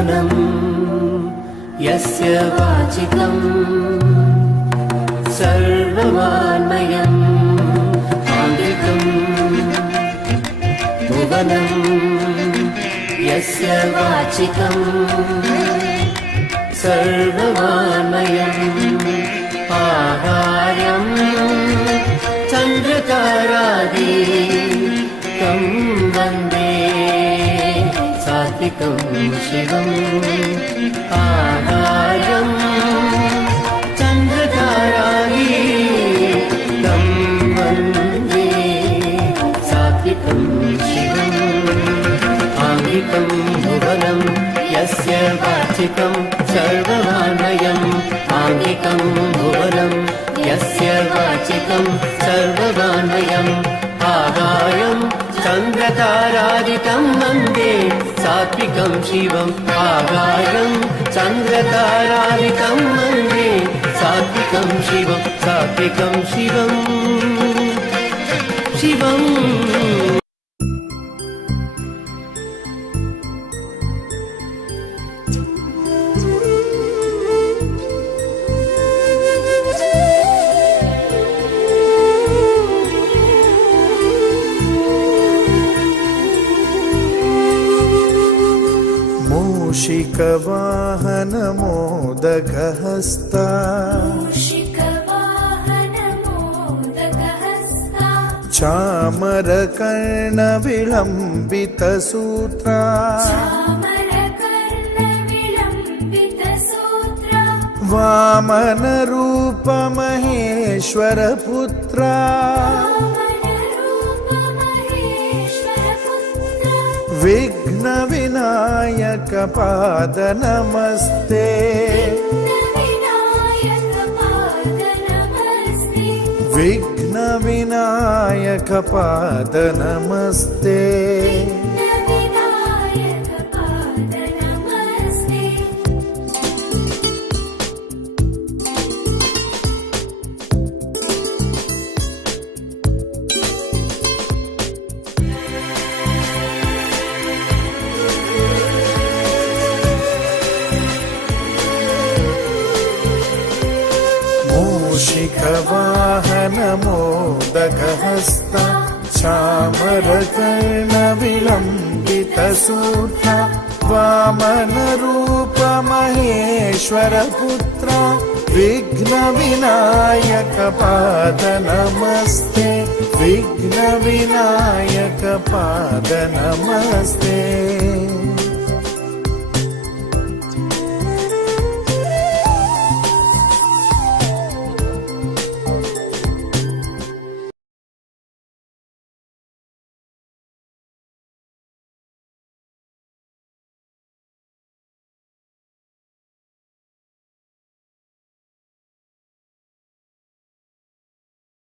भुवनं यस्य वाचिकं सर्ववाङ्मयं आङ्गिकं भुवनं यस्य वाचिकं सर्ववाङ्मयम् आहार्यं चन्द्रतारादिकं वन्दे सात्विकं शिवम् आहार्यं चन्द्रतारादिकं वन्दे सात्विकं शिवम् आङ्गिकं भुवनं यस्य वाचिकं सर्ववाङ्मयम् आङ्गिकं भुवनं यस्य वाचिकं सर्ववाङ्मयम् आहार्यं चन्द्रतारादिकं वन्दे सात्विकं शिवम् आहार्यं चन्द्रतारादिकं वन्दे सात्विकं शिवम् सात्विकं शिवम् शिवम् मूषिकवाहनमोदकहस्ता चामरकर्णविलम्बितसूत्रा वामनरूपमहेश्वरपुत्रा विघ्नविनायकपाद नमस्ते विघ्नविनायकपाद नमस्ते मूषिकवाहनमोदकहस्ता चामरकर्णविलम्बितसूत्रा वामनरूपमहेश्वरपुत्रा विघ्नविनायकपाद नमस्ते विघ्नविनायकपाद नमस्ते।